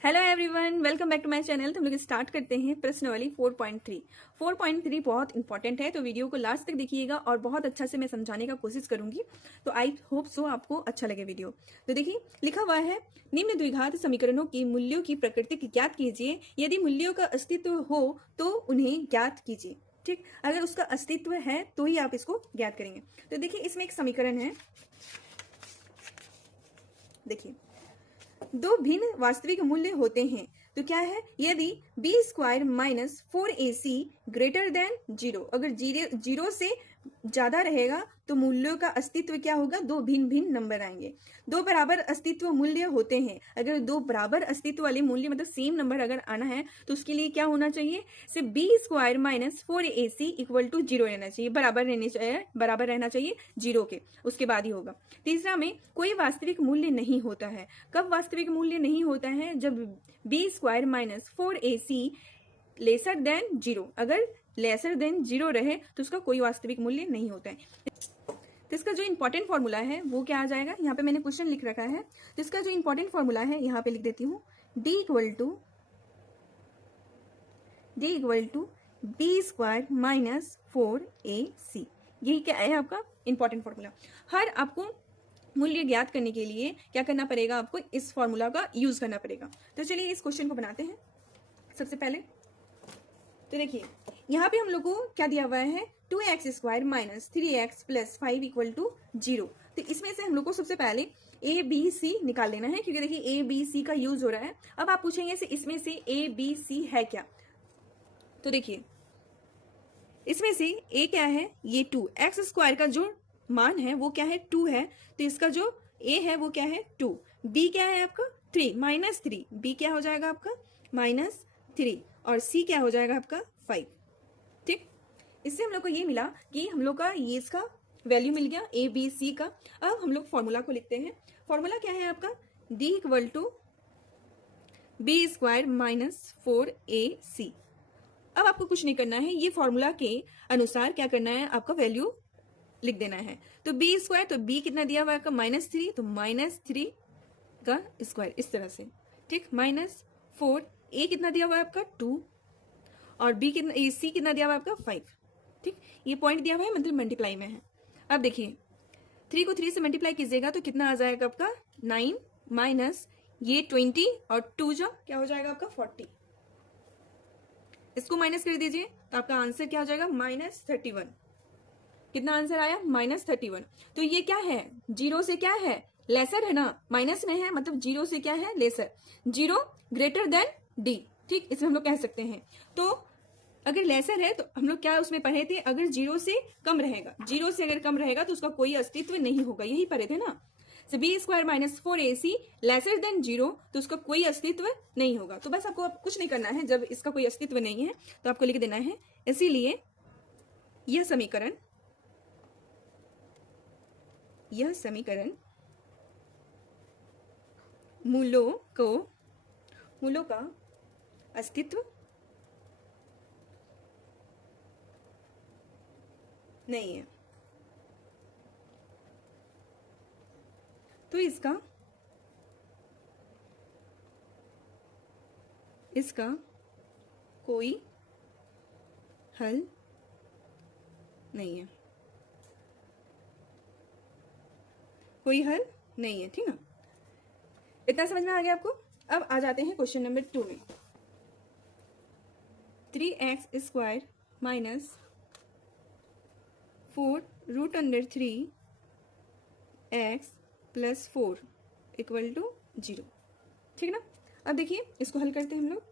Hello everyone, welcome back to my channel. तो हम लोग स्टार्ट करते हैं प्रश्नावली 4.3। 4.3 बहुत इंपॉर्टेंट है, तो वीडियो को लास्ट तक देखिएगा और बहुत अच्छा से मैं समझाने का कोशिश करूंगी। तो आई होप सो आपको अच्छा लगे वीडियो। तो देखिए लिखा हुआ है, निम्न द्विघात समीकरणों की मूल्यों की प्रकृति ज्ञात कीजिए। यदि मूल्यों का अस्तित्व हो तो उन्हें ज्ञात कीजिए। ठीक, अगर उसका अस्तित्व है तो ही आप इसको ज्ञात करेंगे। तो देखिए इसमें एक समीकरण है, देखिए दो भिन्न वास्तविक मूल्य होते हैं तो क्या है, यदि B square minus 4ac greater than zero, अगर जीरो से ज्यादा रहेगा तो मूल्यों का अस्तित्व क्या होगा, दो भिन्न भिन्न नंबर आएंगे। दो बराबर अस्तित्व मूल्य होते हैं, अगर दो बराबर अस्तित्व वाले मूल्य मतलब सेम नंबर अगर आना है तो उसके लिए क्या होना चाहिए, सिर्फ B square minus 4ac equal to zero रहना चाहिए, बराबर रहना चाहिए जीरो के, उसके बाद ही होगा। तीसरा में कोई वास्तविक मूल्य नहीं होता है। कब वास्तविक मूल्य नहीं होता है, जब B square minus 4ac lesser than zero, अगर लेसर देन जीरो रहे तो उसका कोई वास्तविक मूल्य नहीं होता है। तो इसका जो इंपॉर्टेंट फॉर्मूला है वो क्या आ जाएगा, यहाँ पे मैंने क्वेश्चन लिख रखा है, तो इसका जो इंपॉर्टेंट फॉर्मूला है यहाँ पे लिख देती हूँ, d equal to B square minus 4ac। यही क्या है आपका इंपॉर्टेंट फॉर्मूला। हर आपको मूल्य ज्ञात करने के लिए क्या करना पड़ेगा, आपको इस फॉर्मूला का यूज करना पड़ेगा। तो चलिए इस क्वेश्चन को बनाते हैं सबसे पहले। तो देखिए यहाँ पे हम लोग को क्या दिया हुआ है, 2x square minus 3x plus 5 equal to zero. तो इसमें से हम लोग को सबसे पहले ए बी सी निकाल लेना है, क्योंकि देखिए ए बी सी का यूज हो रहा है। अब आप पूछेंगे से इसमें से ए बी सी है क्या, तो देखिए इसमें से ए क्या है, ये 2x स्क्वायर का जो मान है वो क्या है 2 है, तो इसका जो ए है वो क्या है 2। बी क्या है आपका 3 माइनस 3, बी क्या हो जाएगा आपका -3 और सी क्या हो जाएगा आपका 5। ठीक, इससे हम लोग को ये मिला कि हम लोग का ये इसका वैल्यू मिल गया ए बी सी का। अब हम लोग फॉर्मूला को लिखते हैं। फॉर्मूला क्या है आपका, D equal to B square minus 4ac। अब आपको कुछ नहीं करना है, ये फॉर्मूला के अनुसार क्या करना है, आपका वैल्यू लिख देना है। तो बी स्क्वायर, तो बी कितना दिया हुआ है आपका -3, तो -3 का स्क्वायर इस तरह से। ठीक, -4, ए कितना दिया हुआ है आपका 2 और बी कितना, सी कितना दिया हुआ है आपका 5। ठीक, ये पॉइंट दिया हुआ है मतलब मल्टीप्लाई में है। अब देखिए 3 को 3 से मल्टीप्लाई कीजिएगा तो कितना आ जाएगा आपका 9 माइनस ये 20 और 2 जा क्या हो जाएगा आपका 40। इसको माइनस कर दीजिए तो आपका आंसर क्या हो जाएगा -31। कितना आंसर आया -31। तो ये क्या है, जीरो से क्या है लेसर है ना, माइनस में है मतलब जीरो से क्या है lesser, zero greater than D. ठीक, इसमें हम लोग कह सकते हैं। तो अगर लेसर है तो हम लोग क्या उसमें पढ़े थे, अगर जीरो से कम रहेगा, जीरो से अगर कम रहेगा तो उसका कोई अस्तित्व नहीं होगा, यही पढ़े थे ना। B square minus 4ac lesser than zero, तो उसका कोई अस्तित्व नहीं होगा। तो बस आपको कुछ नहीं करना है, जब इसका कोई अस्तित्व नहीं है तो आपको लिख देना है, इसीलिए यह समीकरण मूलों का अस्तित्व नहीं है, तो इसका कोई हल नहीं है, कोई हल नहीं है। ठीक है, इतना समझ में आ गया आपको। अब आ जाते हैं क्वेश्चन नंबर 2 में। 3x square minus 4√3x plus 4 equal to 0। ठीक ना, अब देखिए इसको हल करते हैं हम लोग।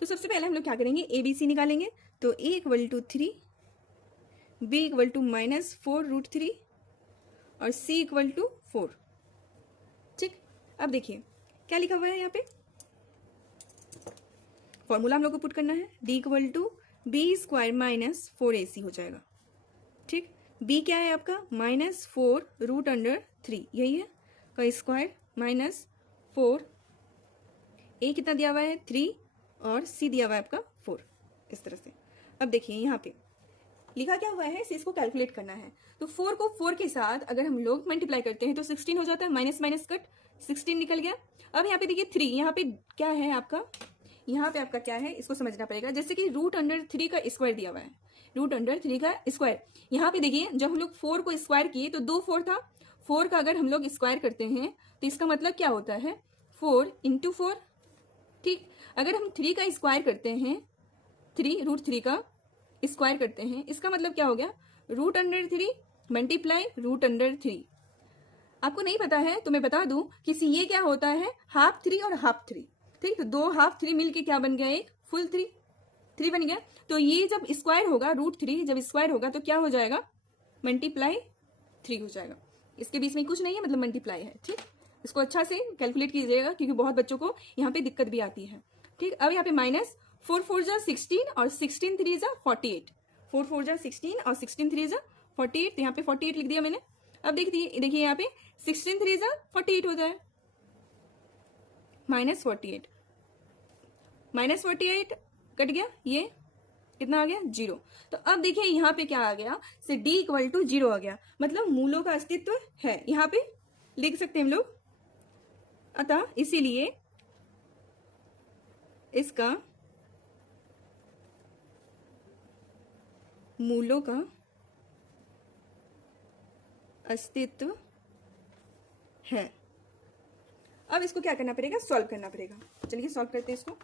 तो सबसे पहले हम लोग क्या करेंगे, ए बी सी निकालेंगे। तो a equal to 3, b equal to -4√3 और सी इक्वल टू 4। ठीक, अब देखिए क्या लिखा हुआ है यहाँ पे, फॉर्मूला हम लोग को पुट करना है, D equal to B square minus 4ac हो जाएगा। ठीक, बी क्या है आपका -4√3, यही है का स्क्वायर -4, ए कितना दिया हुआ है 3 और सी दिया हुआ है आपका 4, इस तरह से। अब देखिए यहाँ पे लिखा क्या हुआ है, इसे इसको कैलकुलेट करना है। तो 4 को 4 के साथ अगर हम लोग मल्टीप्लाई करते हैं तो 16 हो जाता है, माइनस माइनस कट, 16 निकल गया। अब यहाँ पे देखिए 3, यहाँ पे क्या है आपका, यहाँ पे आपका क्या है इसको समझना पड़ेगा। जैसे कि √3 का स्क्वायर दिया हुआ है, √3 का स्क्वायर। यहाँ पे देखिए जब हम लोग 4 को स्क्वायर किए तो 2 4 था, 4 का अगर हम लोग स्क्वायर करते हैं तो इसका मतलब क्या होता है 4 × 4। ठीक, अगर हम 3 का स्क्वायर करते हैं, √3 का स्क्वायर करते हैं, इसका मतलब क्या हो गया √3 मल्टीप्लाई √3। आपको नहीं पता है तो मैं बता दूं कि ये क्या होता है हाफ 3 और हाफ 3। ठीक, तो 2 हाफ 3 मिलके क्या बन गया, एक फुल 3 बन गया। तो ये जब स्क्वायर होगा, √3 जब स्क्वायर होगा तो क्या हो जाएगा, मल्टीप्लाई 3 हो जाएगा। इसके बीच में कुछ नहीं है, मतलब मल्टीप्लाई है। ठीक, इसको अच्छा से कैलकुलेट कीजिएगा क्योंकि बहुत बच्चों को यहाँ पे दिक्कत भी आती है। ठीक, अब यहाँ पे माइनस 4 4 जा 16 और 16 3 जा 48, 4 4 जा 16 और 16 3 जा 48, तो यहाँ पे 48 लिख दिया मैंने। अब देखिए यहाँ पे 16 3 जा 48 हो जाए, -48, -48 कट गया, ये कितना आ गया 0। तो अब देखिए यहाँ पे क्या आ गया, से d = 0 आ गया, मतलब मूलों का अस्तित्व है, यहाँ पे लिख सकते हैं हम लोग। अतः इसीलिए इसका मूलों का अस्तित्व है। अब इसको क्या करना पड़ेगा, सॉल्व करना पड़ेगा। चलिए सॉल्व करते हैं इसको।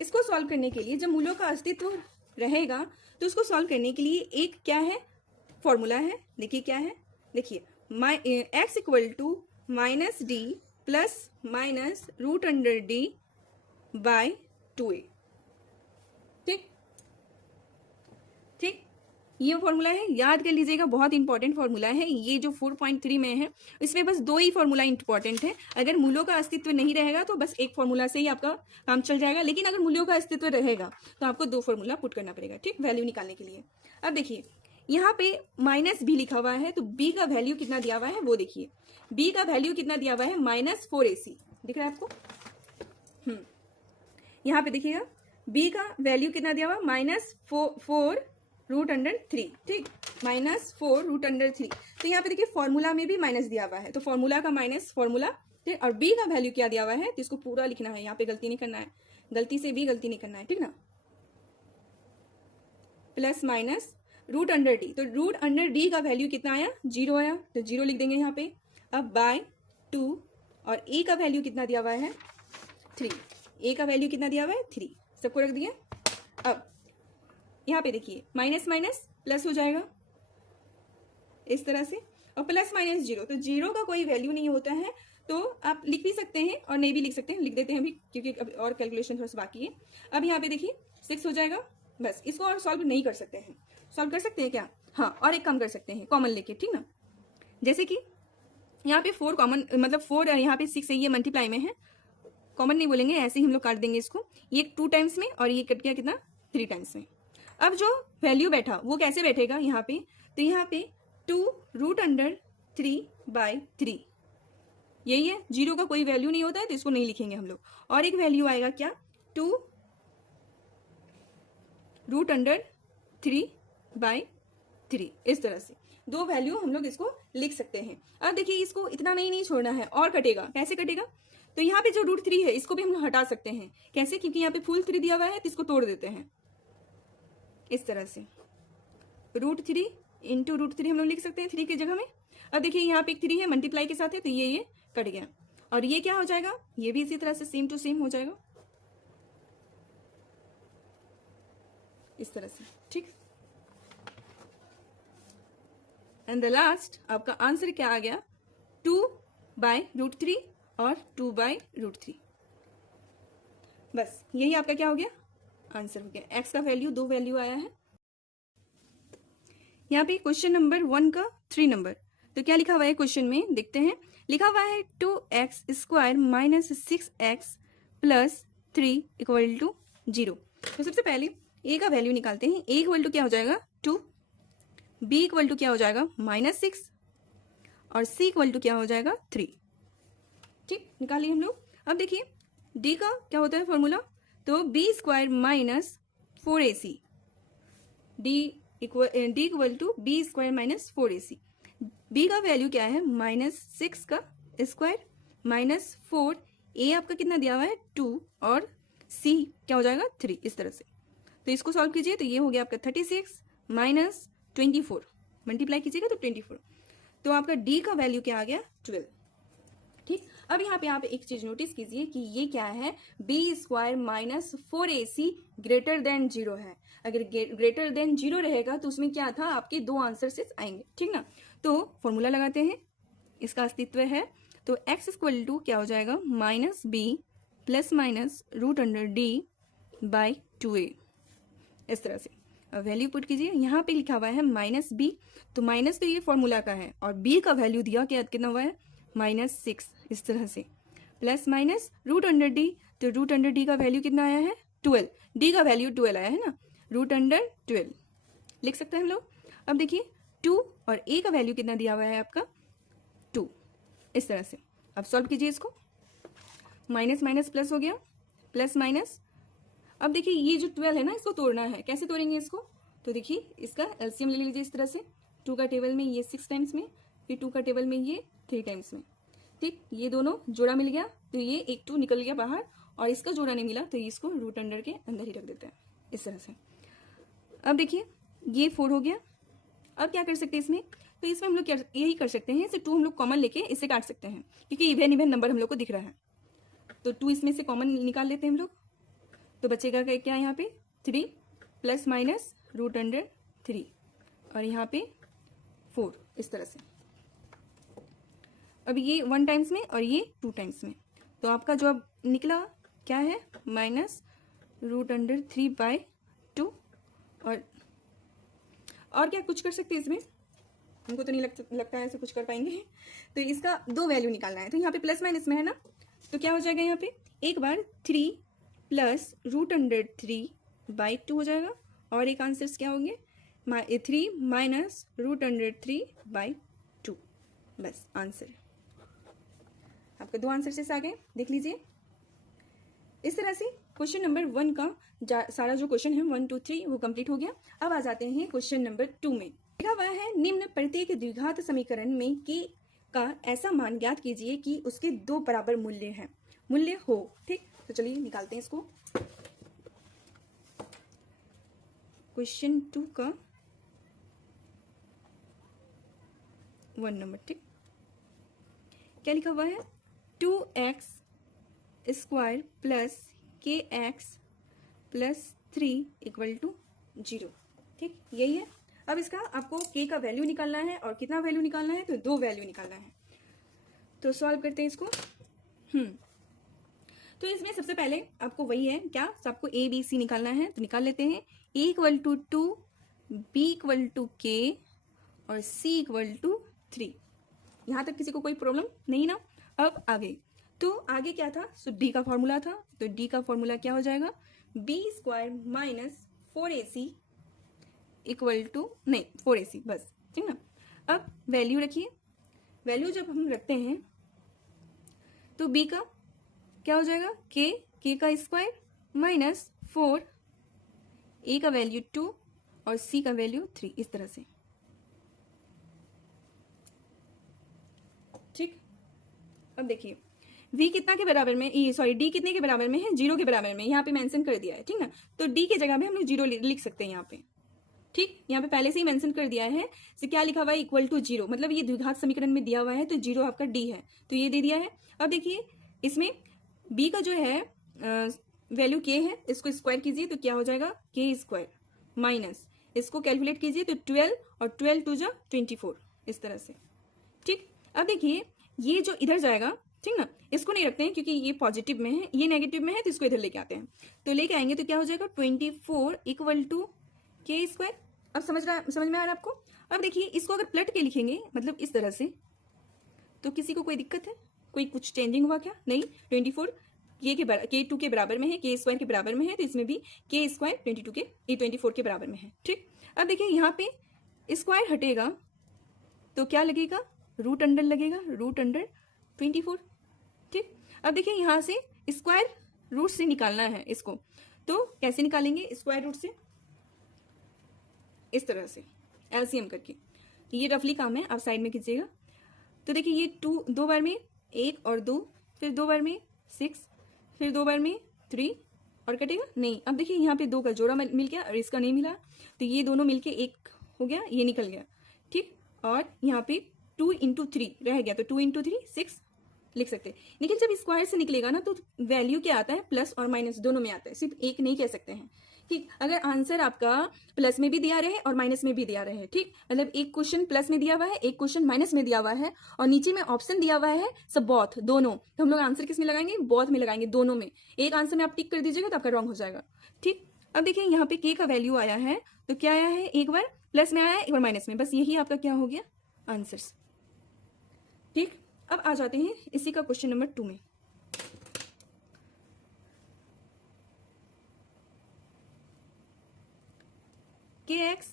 इसको सॉल्व करने के लिए जब मूलों का अस्तित्व रहेगा तो उसको सॉल्व करने के लिए एक क्या है फॉर्मूला है, देखिए क्या है, देखिए x = -d + -√d/2a। ठीक ठीक, ये फॉर्मूला है, याद कर लीजिएगा, बहुत इंपॉर्टेंट फॉर्मूला है। ये जो 4.3 में है इसमें बस 2 ही फॉर्मूला इंपॉर्टेंट है। अगर मूलों का अस्तित्व नहीं रहेगा तो बस एक फॉर्मूला से ही आपका काम चल जाएगा, लेकिन अगर मूलों का अस्तित्व रहेगा तो आपको 2 फॉर्मूला पुट करना पड़ेगा। ठीक, वैल्यू निकालने के लिए। अब देखिए यहाँ पे -b लिखा हुआ है, तो b का वैल्यू कितना दिया हुआ है वो देखिए। b का वैल्यू कितना दिया हुआ है, -4ac, दिख रहा है आपको। यहाँ पे देखिएगा b का वैल्यू कितना दिया हुआ, -4√3। ठीक, -4√3। तो यहाँ पे देखिए फॉर्मूला में भी माइनस दिया हुआ है, तो फॉर्मूला का माइनस फॉर्मूला। ठीक, और b का वैल्यू क्या दिया हुआ है तो इसको पूरा लिखना है, यहाँ पे गलती नहीं करना है, गलती से भी गलती नहीं करना है। ठीक ना, प्लस माइनस √d, तो √d का वैल्यू कितना आया, 0 आया, तो 0 लिख देंगे यहाँ पे। अब बाय 2, और a का वैल्यू कितना दिया हुआ है 3, a का वैल्यू कितना दिया हुआ है 3, सबको रख दिया। अब यहाँ पे देखिए माइनस माइनस प्लस हो जाएगा इस तरह से, और प्लस माइनस 0, तो 0 का कोई वैल्यू नहीं होता है, तो आप लिख भी सकते हैं और नहीं भी लिख सकते हैं, लिख देते हैं अभी क्योंकि अभी और कैलकुलेशन थोड़ा सा बाकी है। अब यहाँ पे देखिए 6 हो जाएगा, बस इसको और सॉल्व नहीं कर सकते हैं। सॉल्व कर सकते हैं क्या, हाँ, और एक काम कर सकते हैं कॉमन लेके। ठीक ना, जैसे कि यहाँ पे 4 कॉमन, मतलब 4 यहाँ पे 6 है, ये मल्टीप्लाई में है, कॉमन नहीं बोलेंगे, ऐसे ही हम लोग काट देंगे इसको। ये 2 टाइम्स में और ये कट गया कितना 3 टाइम्स में। अब जो वैल्यू बैठा वो कैसे बैठेगा यहाँ पे, तो यहाँ पे 2√3/3 यही है, 0 का कोई वैल्यू नहीं होता है तो इसको नहीं लिखेंगे हम लोग। और एक वैल्यू आएगा क्या, 2√3/3, इस तरह से 2 वैल्यू हम लोग इसको लिख सकते हैं। अब देखिए इसको इतना नहीं छोड़ना है, और कटेगा, कैसे कटेगा, तो यहाँ पे जो √3 है इसको भी हम लोग हटा सकते हैं। कैसे, क्योंकि यहाँ पे फुल 3 दिया हुआ है तो इसको तोड़ देते हैं इस तरह से, √3 × √3 हम लोग लिख सकते हैं 3 की जगह में। अब देखिए यहाँ पे एक 3 है, मल्टीप्लाई के साथ है, तो ये कट गया, और ये क्या हो जाएगा, ये भी इसी तरह से सेम टू सेम हो जाएगा इस तरह से। ठीक, एंड द लास्ट आपका आंसर क्या आ गया, 2/√3 और 2/√3। बस यही आपका क्या हो गया, आंसर हो गया। x का वैल्यू 2 वैल्यू आया है। यहाँ पे क्वेश्चन नंबर 1 का 3 नंबर, तो क्या लिखा हुआ है क्वेश्चन में, देखते हैं। लिखा हुआ है 2x² - 6x + 3 = 0। तो सबसे पहले a का वैल्यू निकालते हैं। a = क्या हो जाएगा 2, b = क्या हो जाएगा -6, और c = क्या हो जाएगा 3। ठीक, निकालिए हम लोग। अब देखिए d का क्या होता है फॉर्मूला, तो b² - 4ac, d D equal to B square minus 4ac। B का वैल्यू क्या है, -6 का स्क्वायर माइनस 4, ए आपका कितना दिया हुआ है 2 और सी क्या हो जाएगा 3, इस तरह से। तो इसको सॉल्व कीजिए तो ये हो गया आपका 36 माइनस 24, मल्टीप्लाई कीजिएगा तो 24, तो आपका डी का वैल्यू क्या आ गया 12। ठीक, अब यहाँ पे आप एक चीज नोटिस कीजिए कि ये क्या है, B square minus 4ac greater than 0 है। अगर ग्रेटर देन 0 रहेगा तो उसमें क्या था, आपके दो आंसर आएंगे, ठीक ना। तो फॉर्मूला लगाते हैं, इसका अस्तित्व है, तो x इक्वल टू क्या हो जाएगा, minus B plus minus root under D by 2a, इस तरह से। अब वैल्यू पुट कीजिए, यहाँ पे लिखा हुआ है माइनस बी, तो माइनस तो ये फॉर्मूला का है और b का वैल्यू दिया क्या कितना हुआ है -6, इस तरह से, plus minus root under D, तो रूट अंडर डी का वैल्यू कितना आया है 12, डी का वैल्यू 12 आया है ना, रूट अंडर 12 लिख सकते हैं हम लोग। अब देखिए 2 और a का वैल्यू कितना दिया हुआ है आपका 2, इस तरह से। अब सॉल्व कीजिए इसको, माइनस माइनस प्लस हो गया, प्लस माइनस। अब देखिए ये जो 12 है ना, इसको तोड़ना है, कैसे तोड़ेंगे इसको, तो देखिए इसका एलसीएम ले लीजिए इस तरह से, 2 का टेबल में ये 6 टाइम्स में, फिर 2 का टेबल में ये 3 टाइम्स में। ठीक, ये दोनों जोड़ा मिल गया तो ये एक 2 निकल गया बाहर, और इसका जोड़ा नहीं मिला तो इसको रूट अंडर के अंदर ही रख देते हैं, इस तरह से। अब देखिए ये 4 हो गया। अब क्या कर सकते हैं इसमें, तो इसमें हम लोग यही कर सकते हैं, इसे 2 हम लोग कॉमन लेके इसे काट सकते हैं, क्योंकि इवन इवन नंबर हम लोग को दिख रहा है, तो 2 इसमें से कॉमन निकाल लेते हैं हम लोग। तो बचेगा क्या यहाँ पे 3 प्लस माइनस रूट अंडर 3 और यहाँ पे 4, इस तरह से। अब ये 1 टाइम्स में और ये 2 टाइम्स में, तो आपका जो अब निकला क्या है माइनस रूट अंडर 3 बाई 2। और क्या कुछ कर सकते हैं इसमें, हमको तो नहीं लगता है ऐसे कुछ कर पाएंगे। तो इसका 2 वैल्यू निकालना है, तो यहाँ पे प्लस माइनस में है ना, तो क्या हो जाएगा यहाँ पे एक बार 3 प्लस रूट अंडर 3 बाई 2 हो जाएगा, और एक आंसर्स क्या होंगे 3 माइनस रूट अंडर 3 बाई 2, बस आंसर आपका 2 आंसर आ गए, देख लीजिए। इस तरह से क्वेश्चन नंबर 1 का सारा जो क्वेश्चन है 1 2 3 वो कंप्लीट हो गया। अब आ जाते हैं क्वेश्चन नंबर 2 में। लिखा हुआ है निम्न प्रत्येक द्विघात समीकरण में के का ऐसा मान ज्ञात कीजिए कि उसके 2 बराबर मूल्य हो। ठीक, तो चलिए निकालते हैं इसको। क्वेश्चन 2 का 1 नंबर, ठीक, क्या लिखा हुआ है 2x square plus kx plus 3 equal to 0। ठीक, यही है। अब इसका आपको k का वैल्यू निकालना है, और कितना वैल्यू निकालना है, तो 2 वैल्यू निकालना है। तो सॉल्व करते हैं इसको। तो इसमें सबसे पहले आपको वही है क्या, सबको a b c निकालना है, तो निकाल लेते हैं। a equal to 2, b equal to k और c इक्वल टू 3। यहाँ तक किसी को कोई प्रॉब्लम नहीं ना। अब आगे, तो आगे क्या था, सो डी का फॉर्मूला था, तो डी का फॉर्मूला क्या हो जाएगा B square minus 4ac equal to, नहीं 4ac बस, ठीक ना। अब वैल्यू रखिए, वैल्यू जब हम रखते हैं तो b का क्या हो जाएगा k का स्क्वायर माइनस 4, a का वैल्यू 2 और c का वैल्यू 3, इस तरह से। ठीक, अब देखिए v कितना के बराबर में, d कितने के बराबर में है, 0 के बराबर में, यहाँ पे मेंशन कर दिया है, ठीक ना। तो d के जगह पे हम लोग 0 लिख सकते हैं यहाँ पे। ठीक, यहाँ पे पहले से ही मेंशन कर दिया है, तो क्या लिखा हुआ है इक्वल टू 0, मतलब ये द्विघात समीकरण में दिया हुआ है, तो 0 आपका d है, तो ये दे दिया है। अब देखिए इसमें b का जो है वैल्यू k है, इसको स्क्वायर कीजिए तो क्या हो जाएगा k स्क्वायर माइनस, इसको कैलकुलेट कीजिए तो 12 और 12 टू जा 24, इस तरह से। ठीक, अब देखिए ये जो इधर जाएगा, ठीक ना, इसको नहीं रखते हैं क्योंकि ये पॉजिटिव में है, ये नेगेटिव में है, तो इसको इधर लेके आते हैं। तो लेके आएंगे तो क्या हो जाएगा 24 इक्वल टू के स्क्वायर। अब समझ में आ रहा है आपको। अब देखिए इसको अगर प्लट के लिखेंगे, मतलब इस तरह से, तो किसी को कोई दिक्कत है, कोई कुछ चेंजिंग हुआ क्या, नहीं। 24 के 2 के बराबर में है, के स्क्वायर के बराबर में है, तो इसमें भी के स्क्वायर 24 के बराबर में है। ठीक, अब देखिए यहाँ पे स्क्वायर हटेगा तो क्या लगेगा, रूट अंडर लगेगा, रूट अंडर 24। ठीक, अब देखिए यहाँ से स्क्वायर रूट से निकालना है इसको, तो कैसे निकालेंगे स्क्वायर रूट से, इस तरह से एलसीएम करके। ये रफली काम है, आप साइड में कीजिएगा। तो देखिए ये 2 दो बार में 1 और 2, फिर 2 बार में 6, फिर 2 बार में 3 और कटेगा नहीं। अब देखिए यहाँ पे 2 का जोड़ा मिल गया और इसका नहीं मिला, तो ये दोनों मिलके 1 हो गया, ये निकल गया, ठीक। और यहाँ पे 2 इंटू 3 रह गया, तो 2 इंटू 3 6 लिख सकते हैं। लेकिन जब स्क्वायर से निकलेगा ना तो वैल्यू क्या आता है, प्लस और माइनस दोनों में आता है, सिर्फ एक नहीं कह सकते हैं, ठीक। अगर आंसर आपका प्लस में भी दिया रहे और माइनस में भी दिया रहे, ठीक, मतलब एक क्वेश्चन प्लस में दिया हुआ है, एक क्वेश्चन माइनस में दिया हुआ है और नीचे में ऑप्शन दिया हुआ है सब बोथ दोनों, तो हम लोग आंसर किस में लगाएंगे, बोथ में लगाएंगे, दोनों में। एक आंसर में आप टिक कर दीजिएगा तो आपका रॉन्ग हो जाएगा, ठीक। अब देखिए यहाँ पे के का वैल्यू आया है, तो क्या आया है, एक बार प्लस में आया है, एक बार माइनस में, बस यही आपका क्या हो गया आंसर्स, ठीक। अब आ जाते हैं इसी का क्वेश्चन नंबर 2 में। के एक्स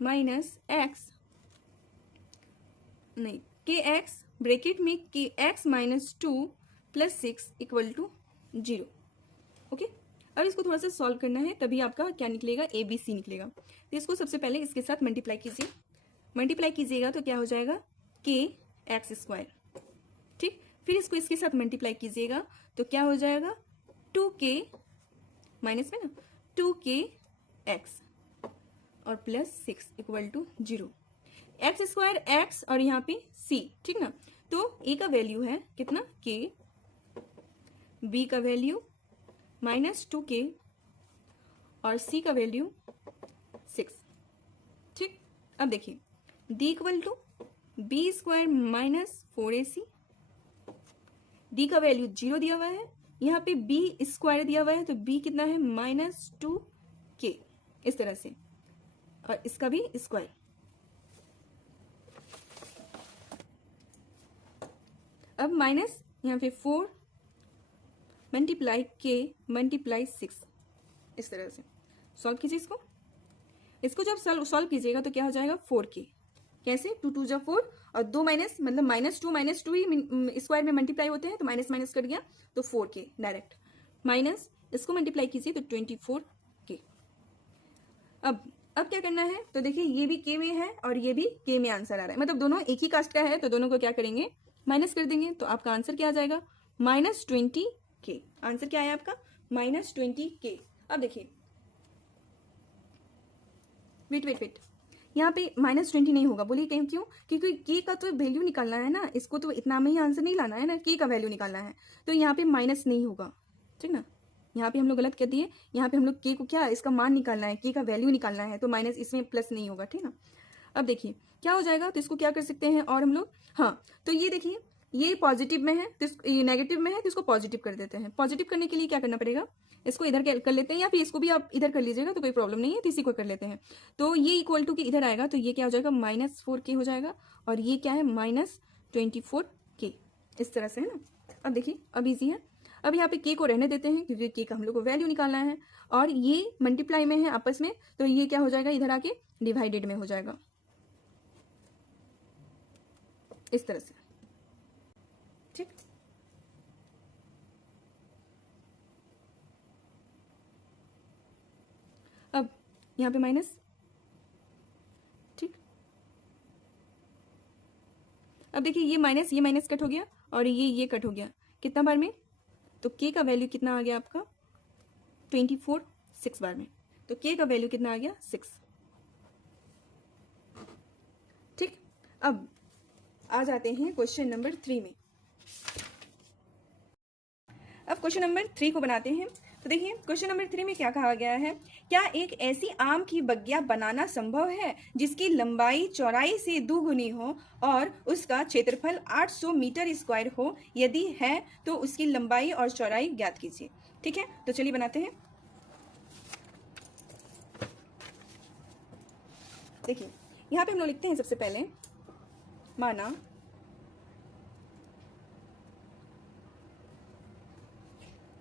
माइनस एक्स नहीं, के एक्स ब्रैकेट में के X minus 2 plus 6 equal to 0। Okay, अब इसको थोड़ा सा सॉल्व करना है, तभी आपका क्या निकलेगा, ABC निकलेगा। तो इसको सबसे पहले इसके साथ मल्टीप्लाई कीजिए, मल्टीप्लाई कीजिएगा तो क्या हो जाएगा, के एक्स स्क्वायर, ठीक। फिर इसको इसके साथ मल्टीप्लाई कीजिएगा तो क्या हो जाएगा, 2k माइनस में ना 2k एक्स और plus 6 equal to 0। X square X और यहाँ पे c, ठीक ना। तो a का वैल्यू है कितना, k, b का वैल्यू माइनस 2k और c का वैल्यू 6, ठीक। अब देखिए d equal to B square minus 4ac, d का वैल्यू 0 दिया हुआ है, यहाँ पे b स्क्वायर दिया हुआ है तो b कितना है, माइनस 2k, इस तरह से, और इसका भी स्क्वायर। अब माइनस यहाँ पे 4 मल्टीप्लाई k मल्टीप्लाई 6, इस तरह से सॉल्व कीजिए इसको। इसको जब सॉल्व कीजिएगा तो क्या हो जाएगा, 4k, कैसे, 2 2 जा 4 और 2 माइनस, मतलब माइनस टू ही स्क्वायर में मल्टीप्लाई होते हैं, तो माइनस माइनस कट गया तो 4k डायरेक्ट, माइनस इसको मल्टीप्लाई कीजिए तो 24k। अब क्या करना है, तो देखिए ये भी k में है और ये भी k में आंसर आ रहा है, मतलब दोनों एक ही कास्ट का है, तो दोनों को क्या करेंगे, माइनस कर देंगे, तो आपका आंसर क्या आ जाएगा, माइनस 20k। आंसर क्या है आपका, माइनस 20k। अब देखिए वेट, यहाँ पे माइनस 20 नहीं होगा, बोलिए क्यों, क्योंकि के का तो वैल्यू निकालना है ना, इसको तो इतना में ही आंसर नहीं लाना है ना, के का वैल्यू निकालना है, तो यहाँ पे माइनस नहीं होगा, ठीक ना। यहाँ पे हम लोग गलत कर दिए, यहाँ पे हम लोग के को क्या, इसका मान निकालना है, के का वैल्यू निकालना है, तो माइनस इसमें प्लस नहीं होगा, ठीक ना। अब देखिए क्या हो जाएगा, तो इसको क्या कर सकते हैं और हम लोग, हाँ, तो ये देखिए ये पॉजिटिव में है तो ये नेगेटिव में है, तो इसको पॉजिटिव कर देते हैं। पॉजिटिव करने के लिए क्या करना पड़ेगा, इसको इधर कर लेते हैं, या फिर इसको भी आप इधर कर लीजिएगा तो कोई प्रॉब्लम नहीं है, तो इसी को कर लेते हैं। तो ये इक्वल टू के इधर आएगा, तो ये क्या हो जाएगा, माइनस 4k हो जाएगा, और ये क्या है, माइनस 24k, इस तरह से है ना। अब देखिए अब इजी है, अब यहाँ पे k को रहने देते हैं क्योंकि k का हम लोग को वैल्यू निकालना है, और ये मल्टीप्लाई में है आपस में, तो ये क्या हो जाएगा, इधर आके डिवाइडेड में हो जाएगा, इस तरह से, ठीक। अब यहाँ पे माइनस, ठीक। अब देखिए ये माइनस कट हो गया और ये कट हो गया, कितना बार में, तो k का वैल्यू कितना आ गया आपका, 24 6 बार में, तो k का वैल्यू कितना आ गया, 6, ठीक। अब आ जाते हैं क्वेश्चन नंबर 3 में। अब क्वेश्चन नंबर 3 को बनाते हैं। तो देखिए क्वेश्चन नंबर 3 में क्या कहा गया है, क्या एक ऐसी आम की बगिया बनाना संभव है जिसकी लंबाई चौड़ाई से दोगुनी हो और उसका क्षेत्रफल 800 मीटर स्क्वायर हो, यदि है तो उसकी लंबाई और चौड़ाई ज्ञात कीजिए। ठीक है, तो चलिए बनाते हैं। देखिए यहाँ पे हम लोग लिखते हैं सबसे पहले, माना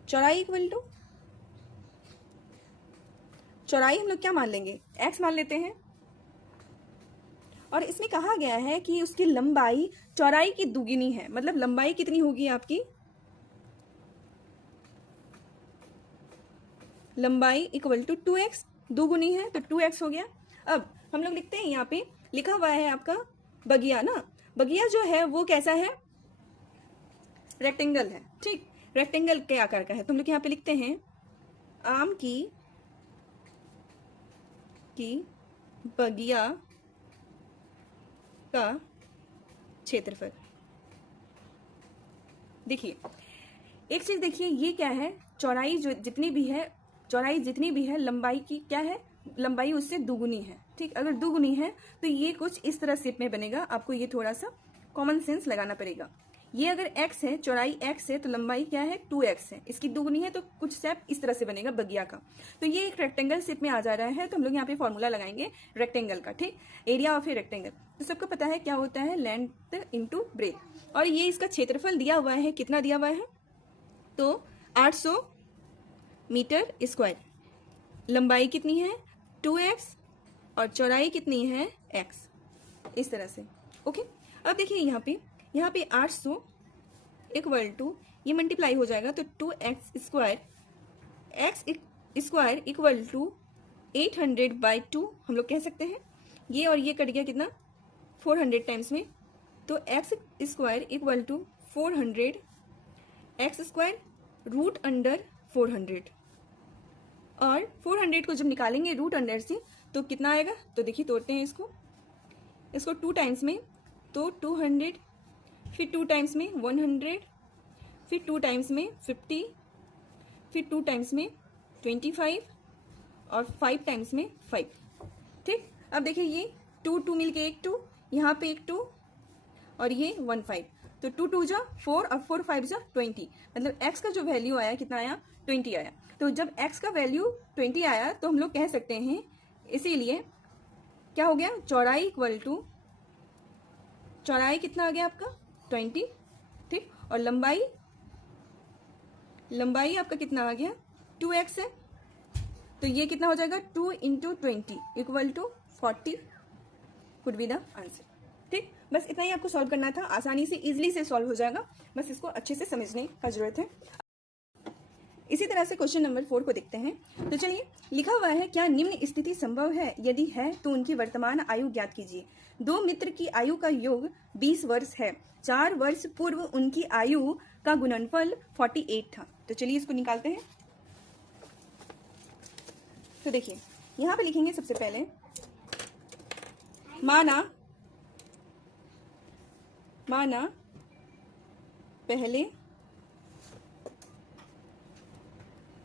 चौड़ाई इक्वल टू, चौड़ाई हम लोग क्या मान लेंगे, x मान लेते हैं, और इसमें कहा गया है कि उसकी लंबाई चौड़ाई की दुगुनी है, मतलब लंबाई कितनी होगी आपकी, लंबाई इक्वल टू 2x, दुगुनी है तो 2x हो गया। अब हम लोग लिखते हैं यहाँ पे लिखा हुआ है आपका बगिया ना, बगिया जो है वो कैसा है, रेक्टेंगल है, ठीक, रेक्टेंगल के आकार का है। तो हम लोग यहाँ पे लिखते हैं आम की बगिया का क्षेत्रफल। देखिए एक चीज देखिए, ये क्या है, चौड़ाई जो जितनी भी है लंबाई की क्या है, लंबाई उससे दुगुनी है, ठीक। अगर दुगुनी है तो ये कुछ इस तरह शेप में बनेगा, आपको ये थोड़ा सा कॉमन सेंस लगाना पड़ेगा। ये अगर x है, चौड़ाई x है, तो लंबाई क्या है 2x है, इसकी दुगुनी है तो कुछ शेप इस तरह से बनेगा बगिया का। तो ये एक रेक्टेंगल शेप में आ जा रहा है, तो हम लोग यहाँ पे फॉर्मूला लगाएंगे रेक्टेंगल का, ठीक। एरिया ऑफ ए रेक्टेंगल तो सबको पता है क्या होता है, लेंथ इंटू ब्रेथ। और ये इसका क्षेत्रफल दिया हुआ है, कितना दिया हुआ है, तो 800 मीटर स्क्वायर। लंबाई कितनी है 2x और चौड़ाई कितनी है x, इस तरह से, ओके। अब देखिए यहाँ पे 800 इक्वल टू ये मल्टीप्लाई हो जाएगा तो 2x square, x square equal to 800/2 हम लोग कह सकते हैं। ये और ये कट गया कितना 400 टाइम्स में, तो x square equal to 400 x square root under 400। और 400 को जब निकालेंगे रूट अंडर से तो कितना आएगा, तो देखिए तोड़ते हैं इसको 2 टाइम्स में तो 200, फिर 2 टाइम्स में 100, फिर 2 टाइम्स में 50, फिर 2 टाइम्स में 25 और 5 टाइम्स में 5, ठीक। अब देखिए ये 2 मिलके एक 2, यहाँ पे एक 2 और ये 1 5, तो 2 2 जा 4 और 4 5 जा 20, मतलब x का जो वैल्यू आया कितना आया 20 आया। तो जब x का वैल्यू 20 आया तो हम लोग कह सकते हैं, इसीलिए क्या हो गया, चौड़ाई इक्वल टू, चौड़ाई कितना आ गया आपका 20, ठीक। और लंबाई आपका कितना आ गया 2x है, तो ये कितना हो जाएगा 2 × 20 equal to 40 could be the answer, ठीक। बस इतना ही आपको सॉल्व करना था, आसानी से इजीली से सॉल्व हो जाएगा, बस इसको अच्छे से समझने का जरूरत है। इसी तरह से क्वेश्चन नंबर 4 को देखते हैं। तो चलिए लिखा हुआ है, क्या निम्न स्थिति संभव है, यदि है तो उनकी वर्तमान आयु ज्ञात कीजिए। 2 मित्र की आयु का योग 20 वर्ष है, 4 वर्ष पूर्व उनकी आयु का गुणनफल 48 था। तो चलिए इसको निकालते हैं। तो देखिए यहाँ पे लिखेंगे सबसे पहले, माना पहले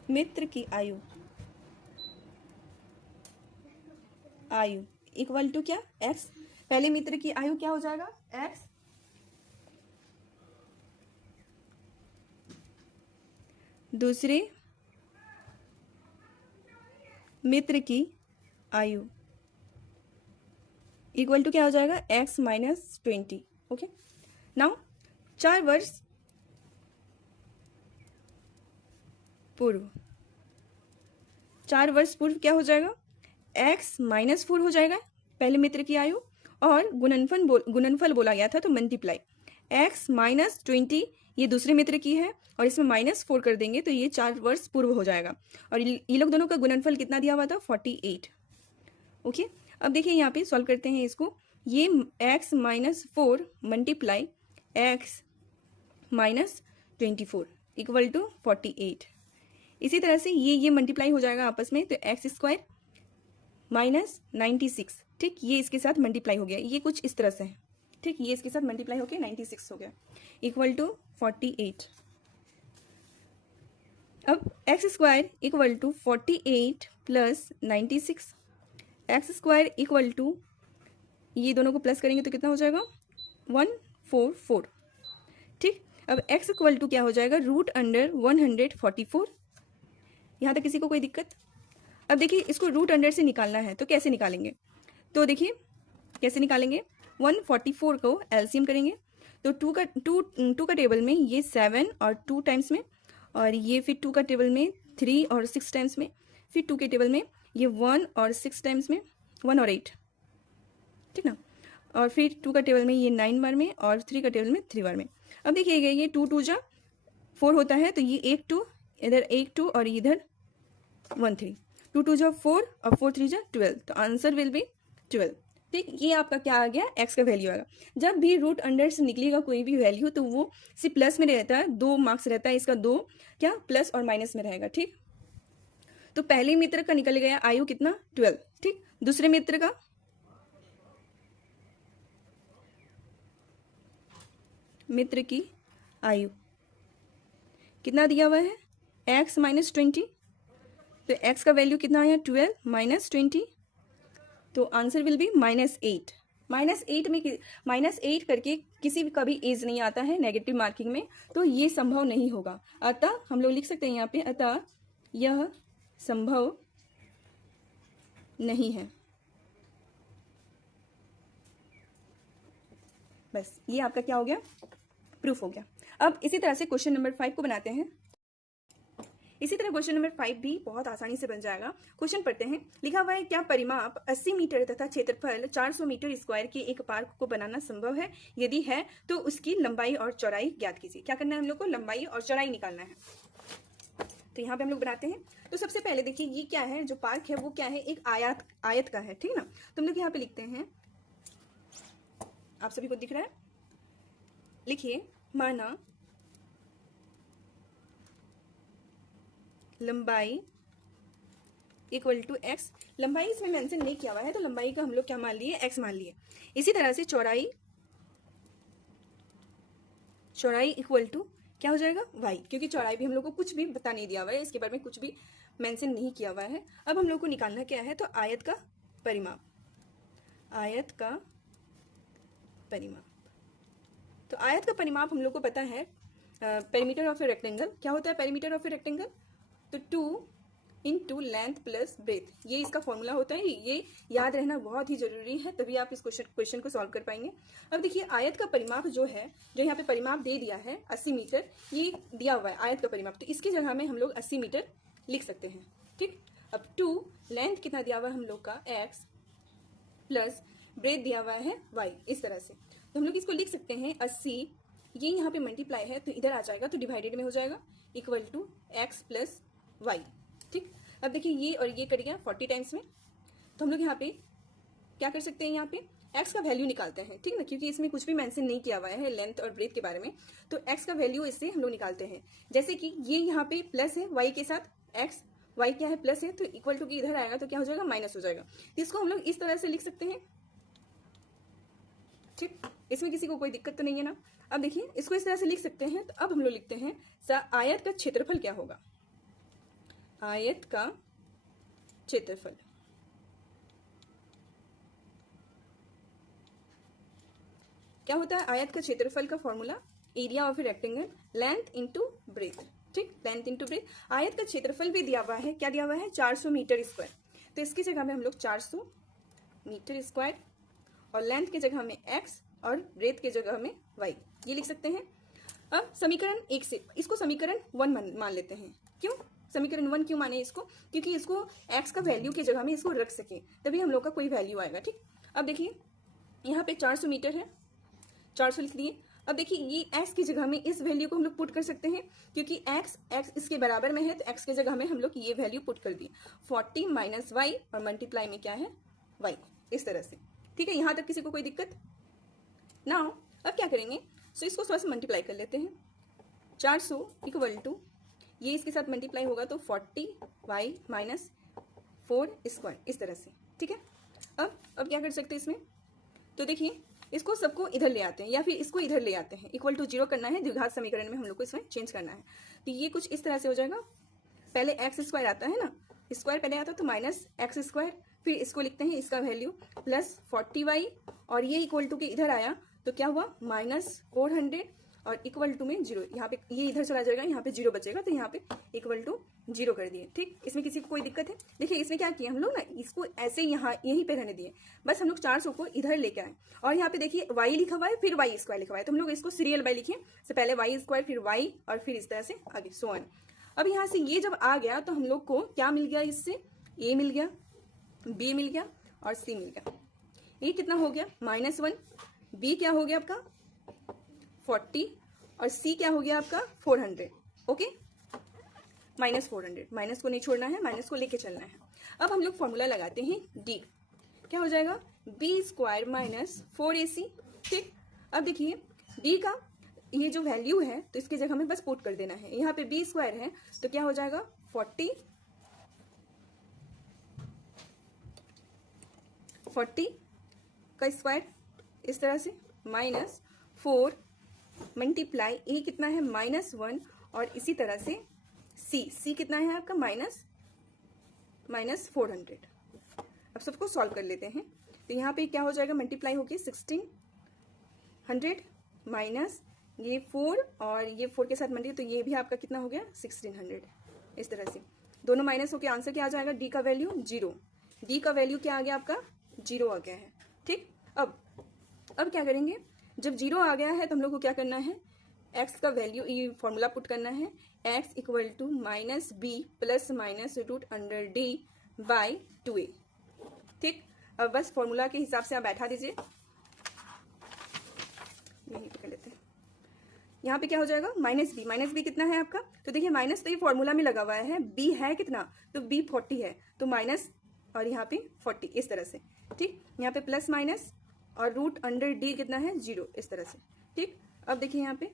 मित्र की आयु इक्वल टू क्या x, पहले मित्र की आयु क्या हो जाएगा x, दूसरे मित्र की आयु इक्वल टू क्या हो जाएगा x माइनस 20, ओके। नाउ 4 वर्ष पूर्व, 4 वर्ष पूर्व क्या हो जाएगा x माइनस 4 हो जाएगा पहले मित्र की आयु, और गुणनफल बोला गया था तो मल्टीप्लाई x माइनस 20 ये दूसरे मित्र की है और इसमें -4 कर देंगे तो ये 4 वर्ष पूर्व हो जाएगा, और ये लोग दोनों का गुणनफल कितना दिया हुआ था 48, ओके। अब देखिए यहाँ पे सॉल्व करते हैं इसको, ये x minus 4 multiply x minus 24 equal to 48। इसी तरह से ये मल्टीप्लाई हो जाएगा आपस में, तो एक्स स्क्वायर माइनस 96, ठीक, ये इसके साथ मल्टीप्लाई हो गया, ये कुछ इस तरह से है, ठीक, ये इसके साथ मल्टीप्लाई होकर 96 हो गया इक्वल टू 48। अब X square equal to 48 plus 96, X square equal to ये दोनों को प्लस करेंगे तो कितना हो जाएगा 144, ठीक। अब x इक्वल टू क्या हो जाएगा रूट अंडर 144। यहाँ तक किसी को कोई दिक्कत? अब देखिए इसको रूट अंडर से निकालना है तो कैसे निकालेंगे, तो देखिए कैसे निकालेंगे, 144 को एलसीएम करेंगे तो 2 का टेबल में ये 7 और 2 टाइम्स में, और ये फिर 2 का टेबल में 3 और 6 टाइम्स में, फिर 2 के टेबल में ये 1 और 6 टाइम्स में, 1 और 8, ठीक ना, और फिर 2 का टेबल में ये 9 बार में, और 3 का टेबल में 3 बार में। अब देखिएगा ये 2 2 जा 4 होता है तो ये 1 2, इधर 1 2 और इधर 1 3, 2 2 जा 4 और 4 3 जा 12, तो आंसर विल बी 12। ठीक, ये आपका क्या आ गया, एक्स का वैल्यू आएगा। जब भी रूट अंडर से निकलेगा कोई भी वैल्यू तो वो सिर्फ प्लस में रहता है, 2 मार्क्स रहता है इसका, 2 क्या प्लस और माइनस में रहेगा। ठीक, तो पहले मित्र का निकल गया आयु कितना 12। ठीक, दूसरे मित्र का मित्र की आयु कितना दिया हुआ है, x माइनस 20। तो x का वैल्यू कितना आया 12 माइनस 20, तो आंसर विल बी -8। -8 में -8 करके किसी भी कभी एज नहीं आता है नेगेटिव मार्किंग में, तो ये संभव नहीं होगा। अतः हम लोग लिख सकते हैं यहाँ पे, अतः यह संभव नहीं है। बस ये आपका क्या हो गया, प्रूफ हो गया। अब इसी तरह से क्वेश्चन नंबर 5 को बनाते हैं। इसी तरह क्वेश्चन नंबर 5 भी बहुत आसानी से बन जाएगा। क्वेश्चन पढ़ते हैं। लिखा हुआ है, क्या परिमाप 80 मीटर तथा क्षेत्रफल 400 मीटर स्क्वायर के एक पार्क को बनाना संभव है? यदि है तो उसकी लंबाई और चौड़ाई ज्ञात कीजिए। क्या करना है हम लोग को, लंबाई और चौड़ाई निकालना है। तो यहाँ पे हम लोग बनाते हैं। तो सबसे पहले देखिए ये क्या है, जो पार्क है वो क्या है, एक आयत का है। ठीक ना, तो हम लोग यहाँ पे लिखते हैं, आप सभी को दिख रहा है, लिखिए, माना लंबाई इक्वल टू एक्स। लंबाई इसमें मेंशन नहीं किया हुआ है तो लंबाई का हम लोग क्या मान लिए, एक्स मान लिए। इसी तरह से चौड़ाई इक्वल टू क्या हो जाएगा, वाई, क्योंकि चौड़ाई भी हम लोग को कुछ भी बता नहीं दिया हुआ है, इसके बारे में कुछ भी मेंशन नहीं किया हुआ है। अब हम लोग को निकालना क्या है, तो आयत का परिमाप। आयत का परिमाप, तो आयत का परिमाप हम लोग को पता है, पेरीमीटर ऑफ ए रेक्टेंगल। क्या होता है पेरीमीटर ऑफ ए रेक्टेंगल, तो 2 इंटू लेंथ प्लस ब्रेथ, ये इसका फॉर्मूला होता है। ये याद रहना बहुत ही जरूरी है, तभी आप इस क्वेश्चन को सॉल्व कर पाएंगे। अब देखिए आयत का परिमाप जो है, जो यहाँ पे परिमाप दे दिया है 80 मीटर, ये दिया हुआ है आयत का परिमाप, तो इसकी जगह में हम लोग 80 मीटर लिख सकते हैं। ठीक, अब 2 लेंथ कितना दिया हुआ है हम लोग का x प्लस ब्रेथ दिया हुआ है y, इस तरह से। तो हम लोग इसको लिख सकते हैं 80, ये यहाँ पे मल्टीप्लाई है तो इधर आ जाएगा, तो डिवाइडेड में हो जाएगा, equal to x plus Y. ठीक, अब देखिए ये और ये कट गया 40 टाइम्स में, तो हम लोग यहाँ पे क्या कर सकते हैं, यहाँ पे x का वैल्यू निकालते हैं। ठीक ना, क्योंकि इसमें कुछ भी मेंशन नहीं किया हुआ है लेंथ और ब्रेथ के बारे में, तो x का वैल्यू इससे हम लोग निकालते हैं। जैसे कि ये यहाँ पे प्लस है y के साथ, x y क्या है प्लस है, तो इक्वल टू की इधर आएगा तो क्या हो जाएगा, माइनस हो जाएगा। तो इसको हम लोग इस तरह से लिख सकते हैं। ठीक, इसमें किसी को कोई दिक्कत तो नहीं है ना। अब देखिए इसको इस तरह से लिख सकते हैं। तो अब हम लोग लिखते हैं आयत का क्षेत्रफल क्या होगा, आयत का क्षेत्रफल। क्या होता है आयत का क्षेत्रफल का formula, area of a rectangle length into breadth. ठीक, लेंथ इनटू ब्रेथ। आयत का क्षेत्रफल भी दिया हुआ है, क्या दिया हुआ है, 400 मीटर स्क्वायर, तो इसकी जगह में हम लोग 400 मीटर स्क्वायर, और लेंथ की जगह में x और ब्रेथ की जगह में y, ये लिख सकते हैं। अब समीकरण 1 से इसको समीकरण 1 मान लेते हैं। क्यों समीकरण 1 क्यों माने इसको, क्योंकि इसको x का वैल्यू की जगह में इसको रख सके, तभी हम लोग का कोई वैल्यू आएगा। ठीक, अब देखिए यहाँ पे 400 मीटर है, 400 लिख दिए। अब देखिए ये x की जगह में इस वैल्यू को हम लोग पुट कर सकते हैं, क्योंकि x इसके बराबर में है, तो x की जगह में हम लोग ये वैल्यू पुट कर दिए, 40 माइनस y और मल्टीप्लाई में क्या है y, इस तरह से। ठीक है, यहाँ तक किसी को कोई दिक्कत ना हो। अब क्या करेंगे, सो इसको थोड़ा सा मल्टीप्लाई कर लेते हैं। 400 इक्वल टू ये इसके साथ मल्टीप्लाई होगा तो 40 y माइनस 4 स्क्वायर, इस तरह से। ठीक है, अब क्या कर सकते हैं इसमें, तो देखिए इसको सबको इधर ले आते हैं या फिर इसको इधर ले आते हैं, इक्वल टू 0 करना है, द्विघात समीकरण में हम लोग को इसमें चेंज करना है। तो ये कुछ इस तरह से हो जाएगा, पहले एक्स स्क्वायर आता है ना, स्क्वायर पहले आता है तो माइनस एक्स स्क्वायर, फिर इसको लिखते हैं इसका वैल्यू प्लस 40y, और ये इक्वल टू के इधर आया तो क्या हुआ माइनस 400 और इक्वल टू में 0, यहाँ पे ये इधर चला जाएगा, यहाँ पे 0 बचेगा, तो यहाँ पे इक्वल टू 0 कर दिए। ठीक, इसमें किसी को कोई दिक्कत है, देखिए इसमें क्या किया हम लोग ना, इसको ऐसे यहाँ यहीं पे रहने दिए, बस हम लोग 400 को इधर लेके आए, और यहाँ पे देखिए y लिखा हुआ है फिर y स्क्वायर लिखा हुआ है, तो हम लोग इसको सीरियल बाय लिखे, से पहले y स्क्वायर फिर y और फिर इस तरह से आगे सो ऑन। अब यहाँ से ये जब आ गया तो हम लोग को क्या मिल गया, इससे a मिल गया, b मिल गया और c मिल गया। ये कितना हो गया -1, b क्या हो गया आपका 40 और c क्या हो गया आपका 400। ओके, -400, माइनस को नहीं छोड़ना है, माइनस को लेके चलना है। अब हम लोग फॉर्मूला लगाते हैं d, क्या हो जाएगा बी स्क्वायर माइनस 4ac। ठीक, अब देखिए डी का ये जो वैल्यू है तो इसकी जगह हमें बस पुट कर देना है। यहाँ पे बी स्क्वायर है तो क्या हो जाएगा 40 का स्क्वायर इस तरह से माइनस 4 मल्टीप्लाई ए कितना है -1 और इसी तरह से सी कितना है आपका माइनस 400। अब सबको सॉल्व कर लेते हैं। तो यहाँ पे क्या हो जाएगा मल्टीप्लाई होके 1600 माइनस ये 4 और ये 4 के साथ मल्टीप्लाई तो ये भी आपका कितना हो गया 1600। इस तरह से दोनों माइनस होके आंसर क्या आ जाएगा डी का वैल्यू 0। डी का वैल्यू क्या आ गया आपका 0 आ गया है। ठीक, अब क्या करेंगे, जब 0 आ गया है तो हम लोग को क्या करना है, x का वैल्यू ये फॉर्मूला पुट करना है, x equal to minus B plus minus root under D by 2a। ठीक, अब बस फॉर्मूला के हिसाब से आप बैठा दीजिए, यही पकड़ लेते हैं। यहाँ पे क्या हो जाएगा माइनस बी कितना है आपका, तो देखिए माइनस तो ये फॉर्मूला में लगा हुआ है, बी है कितना तो बी 40 है तो माइनस और यहाँ पे 40 इस तरह से। ठीक, यहाँ पे प्लस माइनस और रूट अंडर डी कितना है 0 इस तरह से। ठीक, अब देखिए यहाँ पे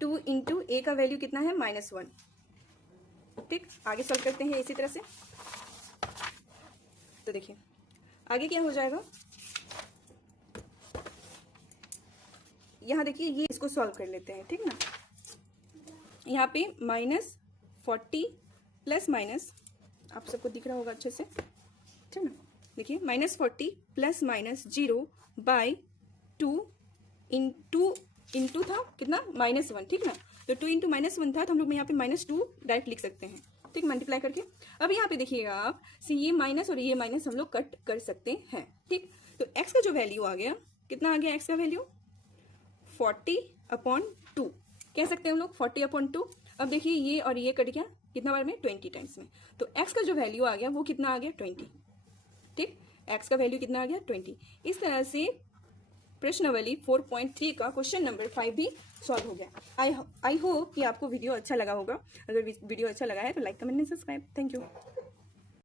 2 इंटू ए का वैल्यू कितना है -1। ठीक, आगे सॉल्व करते हैं इसी तरह से। तो देखिए आगे क्या हो जाएगा, यहाँ देखिए ये इसको सॉल्व कर लेते हैं। ठीक ना, यहाँ पे -40 प्लस माइनस आप सबको दिख रहा होगा अच्छे से। ठीक ना, देखिए -40 प्लस माइनस 0 बाई 2 इंटू था कितना -1। ठीक ना, तो 2 इंटू -1 था तो हम लोग यहाँ पे -2 डायरेक्ट लिख सकते हैं। ठीक, मल्टीप्लाई करके। अब यहाँ पे देखिएगा आप ये माइनस और ये माइनस हम लोग कट कर सकते हैं। ठीक, तो x का जो वैल्यू आ गया कितना आ गया, x का वैल्यू 40/2 कह सकते हैं हम लोग 40/2। अब देखिए ये और ये कट गया कितना बार में 20 टाइम्स में, तो x का जो वैल्यू आ गया वो कितना आ गया 20। ठीक, x का वैल्यू कितना आ गया 20। इस तरह से प्रश्नावली 4.3 का क्वेश्चन नंबर 5 भी सॉल्व हो गया। आई होप कि आपको वीडियो अच्छा लगा होगा। अगर वीडियो अच्छा लगा है तो like comment and subscribe. Thank you.